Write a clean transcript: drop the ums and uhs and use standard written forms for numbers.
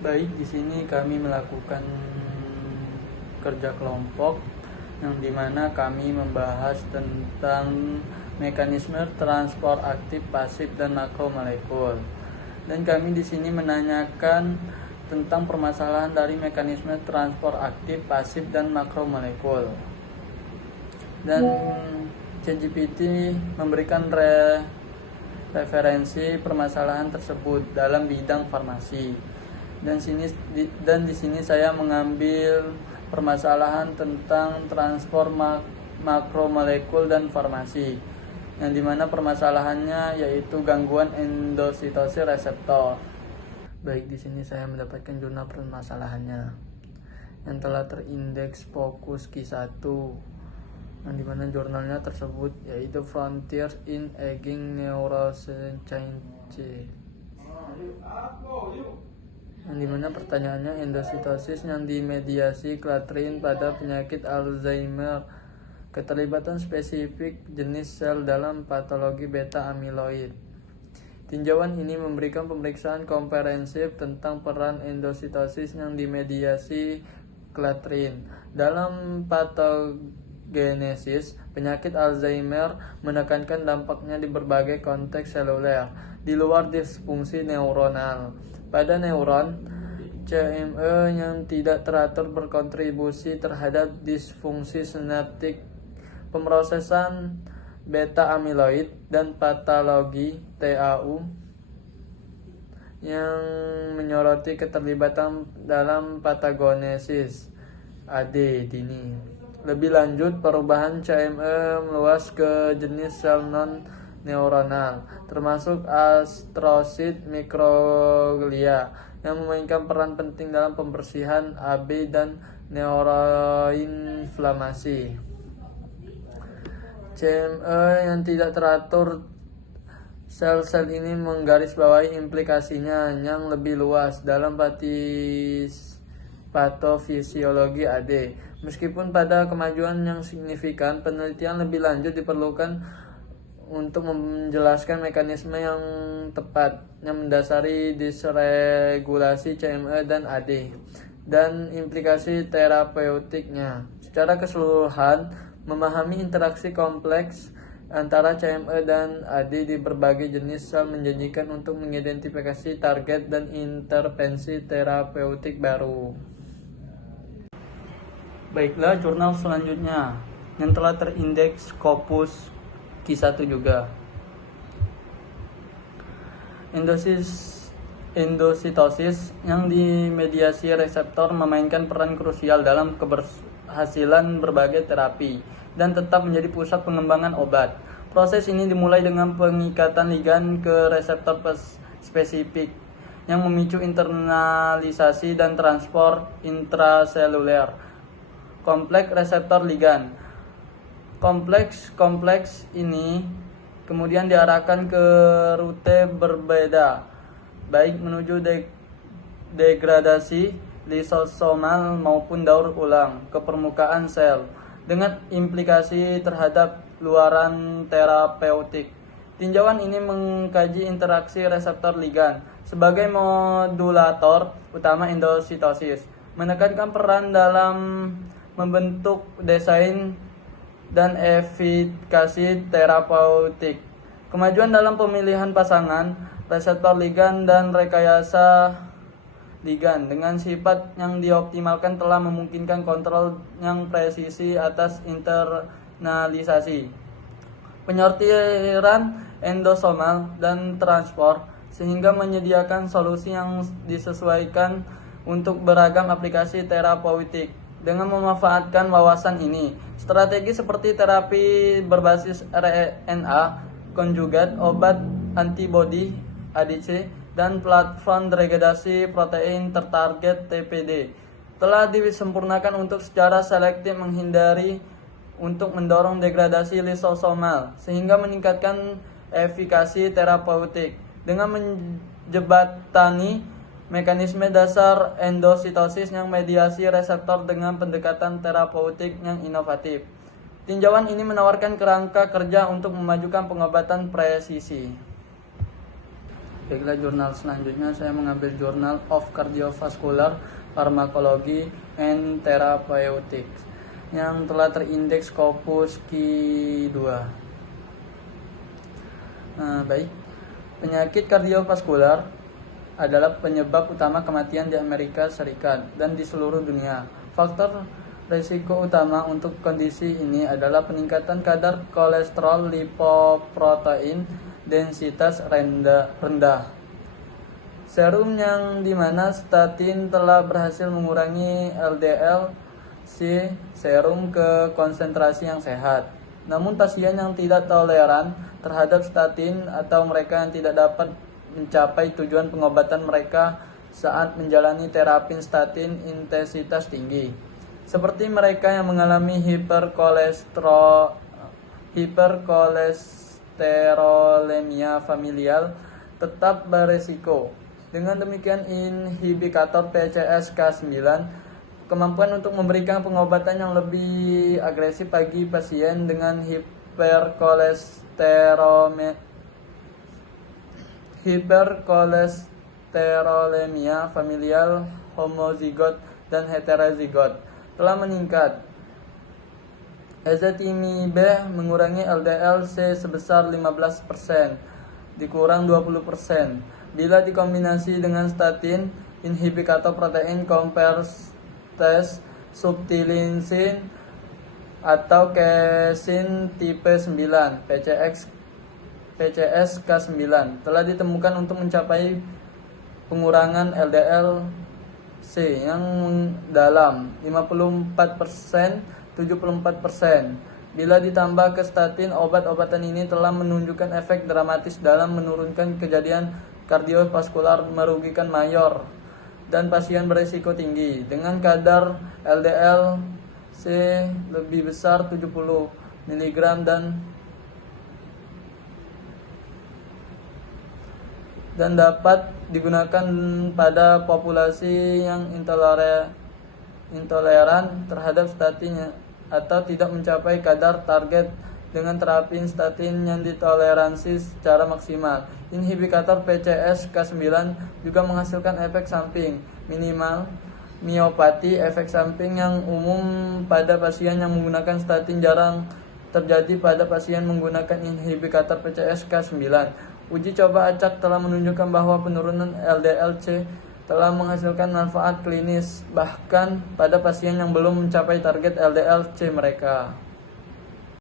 Baik, di sini kami melakukan kerja kelompok yang dimana kami membahas tentang mekanisme transport aktif, pasif, dan makromolekul. Dan kami di sini menanyakan tentang permasalahan dari mekanisme transport aktif, pasif, dan makromolekul. Dan ChatGPT memberikan referensi permasalahan tersebut dalam bidang farmasi. Dan di sini saya mengambil permasalahan tentang transport makromolekul dan farmasi, yang dimana permasalahannya yaitu gangguan endositosis reseptor. Baik, di sini saya mendapatkan jurnal permasalahannya yang telah terindeks fokus Q1, yang dimana jurnalnya tersebut yaitu Frontiers in Aging Neuroscience, yang dimana pertanyaannya endositosis yang dimediasi klatrin pada penyakit Alzheimer, keterlibatan spesifik jenis sel dalam patologi beta amiloid. Tinjauan ini memberikan pemeriksaan komprehensif tentang peran endositosis yang dimediasi klatrin dalam patogenesis penyakit Alzheimer, menekankan dampaknya di berbagai konteks seluler di luar disfungsi neuronal. Pada neuron, CME yang tidak teratur berkontribusi terhadap disfungsi sinaptik, pemrosesan beta amiloid, dan patologi TAU yang menyoroti keterlibatan dalam patogenesis AD dini. Lebih lanjut, perubahan CME meluas ke jenis sel non-neuronal, termasuk astrosit mikroglia, yang memainkan peran penting dalam pembersihan AB dan neuroinflamasi. CME yang tidak teratur sel-sel ini menggarisbawahi implikasinya yang lebih luas dalam patofisiologi AD. Meskipun pada kemajuan yang signifikan, penelitian lebih lanjut diperlukan untuk menjelaskan mekanisme yang tepat yang mendasari disregulasi CME dan AD dan implikasi terapeutiknya. Secara keseluruhan, memahami interaksi kompleks antara CME dan AD di berbagai jenis sel menjanjikan untuk mengidentifikasi target dan intervensi terapeutik baru. Baiklah, jurnal selanjutnya yang telah terindeks Scopus Q1 juga. Endositosis yang dimediasi reseptor memainkan peran krusial dalam keberhasilan berbagai terapi dan tetap menjadi pusat pengembangan obat. Proses ini dimulai dengan pengikatan ligan ke reseptor spesifik yang memicu internalisasi dan transport intraseluler. Kompleks reseptor ligan. Kompleks ini kemudian diarahkan ke rute berbeda, baik menuju degradasi lisosomal maupun daur ulang ke permukaan sel, dengan implikasi terhadap luaran terapeutik. Tinjauan ini mengkaji interaksi reseptor ligan sebagai modulator utama endositosis, menekankan peran dalam membentuk desain dan efikasi terapeutik. Kemajuan dalam pemilihan pasangan reseptor ligan dan rekayasa ligan dengan sifat yang dioptimalkan telah memungkinkan kontrol yang presisi atas internalisasi, penyortiran endosomal, dan transport, sehingga menyediakan solusi yang disesuaikan untuk beragam aplikasi terapeutik. Dengan memanfaatkan wawasan ini, strategi seperti terapi berbasis RNA konjugat, obat antibodi ADC, dan platform degradasi protein tertarget TPD telah disempurnakan untuk secara selektif menghindari untuk mendorong degradasi lisosomal sehingga meningkatkan efikasi terapeutik. Dengan menjebatani mekanisme dasar endositosis yang mediasi reseptor dengan pendekatan terapeutik yang inovatif, tinjauan ini menawarkan kerangka kerja untuk memajukan pengobatan presisi. Baiklah, jurnal selanjutnya saya mengambil Journal of Cardiovascular Pharmacology and Therapeutics yang telah terindeks Scopus Q2. Baik. Penyakit kardiovaskular adalah penyebab utama kematian di Amerika Serikat dan di seluruh dunia. Faktor risiko utama untuk kondisi ini adalah peningkatan kadar kolesterol lipoprotein densitas rendah. Serum yang dimana statin telah berhasil mengurangi LDL-C serum ke konsentrasi yang sehat. Namun pasien yang tidak toleran terhadap statin atau mereka yang tidak dapat mencapai tujuan pengobatan mereka saat menjalani terapi statin intensitas tinggi, seperti mereka yang mengalami hiperkolesterolemia familial, tetap beresiko. Dengan demikian, inhibitor PCSK9 kemampuan untuk memberikan pengobatan yang lebih agresif bagi pasien dengan hiperkolesterolemia familial, homozigot dan heterozigot telah meningkat. Ezetimibe mengurangi LDL-C sebesar 15%, dikurang 20%. Bila dikombinasi dengan statin, inhibitor protein compressed subtilinsin atau kesin tipe 9 PCSK9 telah ditemukan untuk mencapai pengurangan LDL-C yang dalam 54%, 74%. Bila ditambah ke statin, obat-obatan ini telah menunjukkan efek dramatis dalam menurunkan kejadian kardiovaskular merugikan mayor dan pasien berisiko tinggi dengan kadar LDL-C lebih besar 70 mg dan dapat digunakan pada populasi yang intoleran terhadap statin atau tidak mencapai kadar target dengan terapi statin yang ditoleransi secara maksimal. Inhibitor PCSK9 juga menghasilkan efek samping minimal miopati. Efek samping yang umum pada pasien yang menggunakan statin jarang terjadi pada pasien menggunakan inhibitor PCSK9. Uji coba acak telah menunjukkan bahwa penurunan LDL-C telah menghasilkan manfaat klinis bahkan pada pasien yang belum mencapai target LDL-C mereka.